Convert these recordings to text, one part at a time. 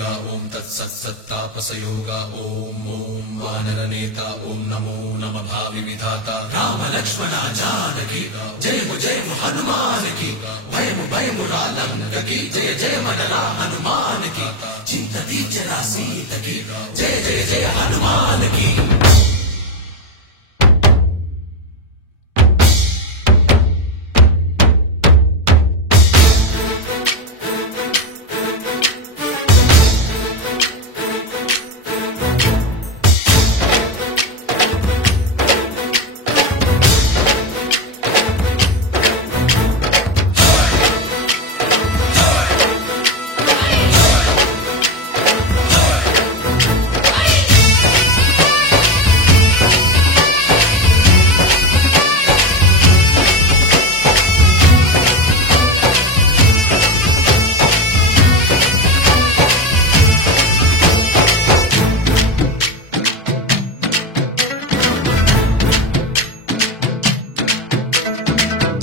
वेगा ओम तत्सत्सत्तापसयोगा ओम ओम वानरनेता ओम नमो नमः भावि विधाता राम लक्ष्मण जानकी जय हनुमान की भयमु रालंक की जय मनरा हनुमान की चिंतती जरा सीत की जय हनुमान की।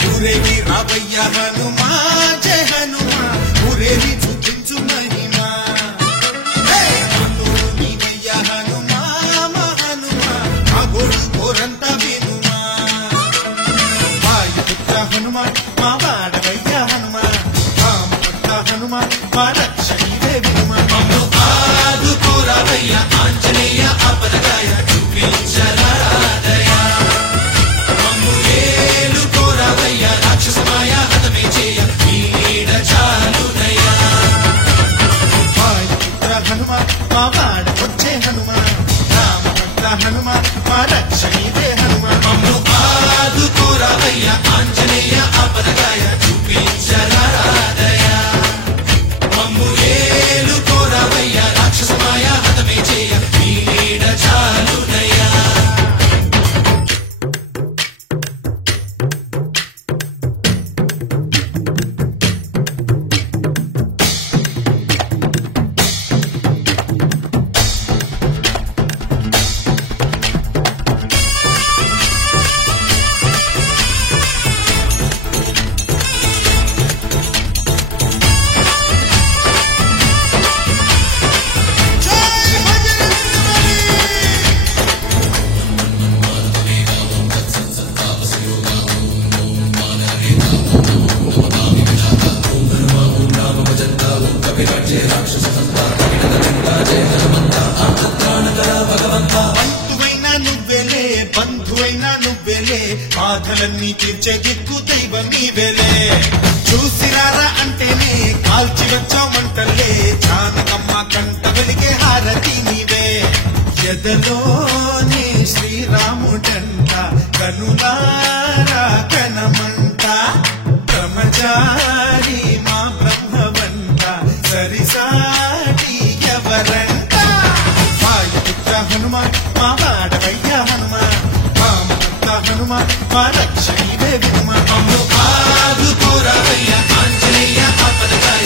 ఊరేగి రావయ్య హనుమా జయ హనుమా ఊరేగి చూపించు మహిమా నీవయ్య హనుమా మా హనుమా మా గోడు కోరంత వినుమా వాయుపుత్ర హనుమా మా వాడవయ్య హనుమా రామపుత్ర హనుమా మా రక్షణీవే వినుమా మమ్ము ఆదుకోరావయ్య ఆంజనేయ ఆపదగాయ చూపించరాదయ మమ్ము ఏలుకోరావయ్య రాక్షసమాయ హతమే చేయ నీడ చాలుదయా వాయుపుత్ర హనుమా మా వాడవచ్చే హనుమా రామపుత్ర హనుమా మా రక్షణీవే హనుమా మమ్ము ఆదుకోరావయ్య ఆంజనేయ ఆపదగాయ చూపించరాదయ మమ్ము ఏలుకోరావయ్య రాక్షసమాయ హతమే చేయ నీడ చాలుదయా। బంధువైనా నువ్వెలే బంధువైనా నువ్వెలే బాధలన్నీ తీర్చే దిక్కు దైవం నీవెలే చూసిరారా అంటేనే కాల్చి వచ్చామంటలే జానకమ్మ కంట వెలిగే హారతి నీవే ఎదలోనే శ్రీరాముడంట కనులారా కనమంట బ్రహ్మచారి మా బ్రహ్మవంట సరిసాటి ఎవరంట వాయుపుత్ర హనుమా మా వాడవయ్య హనుమా రామపుత్ర హనుమా మా రక్షణీవే వినుమా మమ్ము ఆదుకోరావయ్య ఆంజనేయ ఆపదగాయ